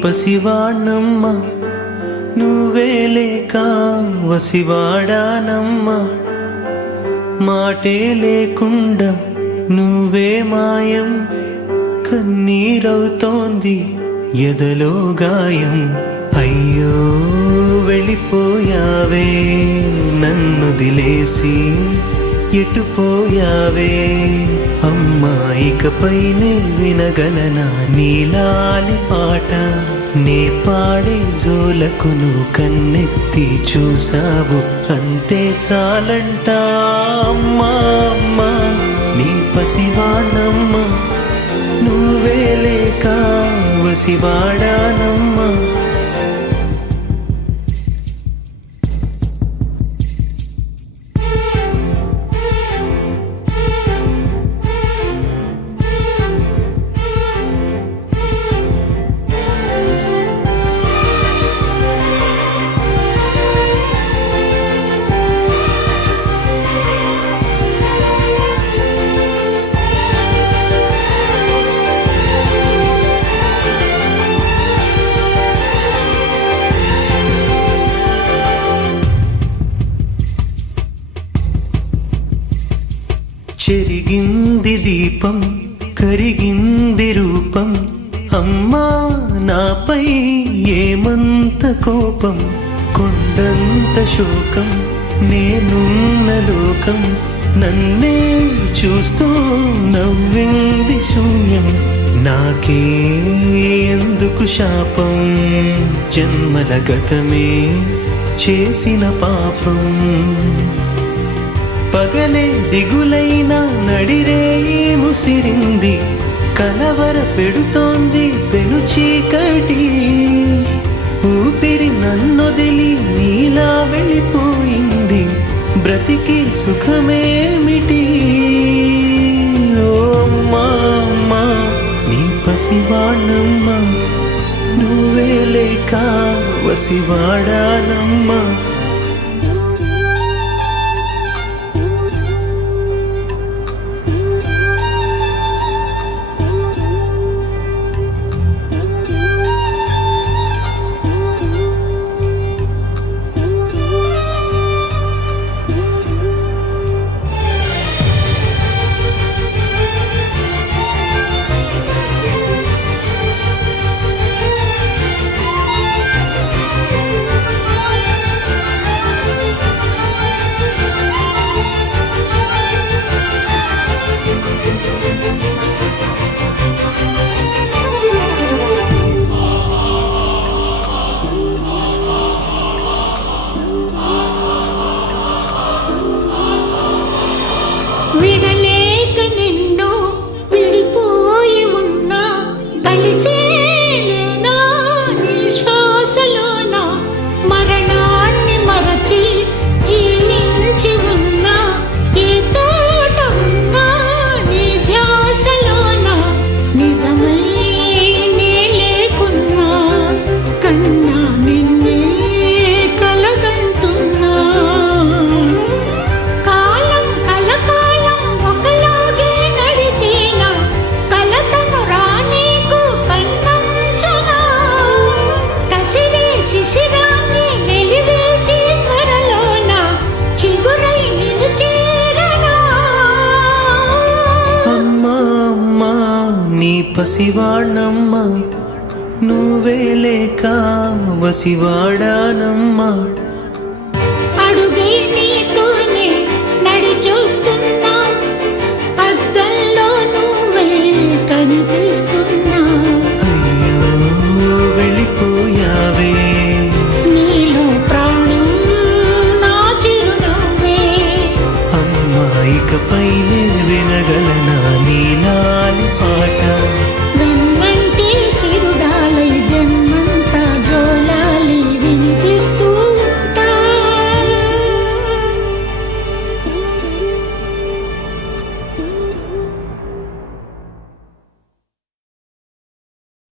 పసివాణ్ణమ్మా నువ్వే లేక వసివాడానమ్మా మాటే లేకుండా నువ్వే మాయం కన్నీరవుతోంది ఎదలో గాయం అయ్యో వెళ్ళిపోయావే నన్ను దిలేసి ఎటుపోయావే అమ్మా ఇకపైనే వినగలనా నీలాలి పాట నే పాడే జోలకు నువ్వు కన్నెత్తి చూసావు అంతే చాలంట అమ్మా అమ్మా నీ పసివాణమ్మా నువ్వే లేక వసివాడానమ్మా చెరిగింది దీపం కరిగింది రూపం అమ్మా నాపై ఏమంత కోపం కొండంత శోకం నేనున్న లోకం నన్నే చూస్తూ నవ్వింది శూన్యం నాకే ఎందుకు శాపం జన్మల గతమే చేసిన పాపం పగలే దిగులైన నడిరేయి ముసిరింది కలవర పెడుతోంది పెను చీకటి ఊపిరి నన్నొదిలి నీలా వెళ్ళిపోయింది బ్రతికి సుఖమేమిటి ఓ అమ్మా అమ్మా నీ పసివాణమ్మా నువ్వే లేక వసివాడానమ్మా విడలేక నిన్ను విడిపోయి ఉన్నా కలిసేలేనా నీ శ్వాసలోన మరణాన్ని మరచి జీవించి ఉన్నా ఏ తోట ఉన్నా నీ ధ్యాసలోన నిజమై నే లేకున్నా కన్నా నిన్నే కలగంటున్నా శిశిరాన్ని వెలివేసి త్వరలోన చిగురై నిన్ను చేరనా అమ్మా అమ్మా నీ పసివాణమ్మా నువ్వే లేక వసివాడానమ్మా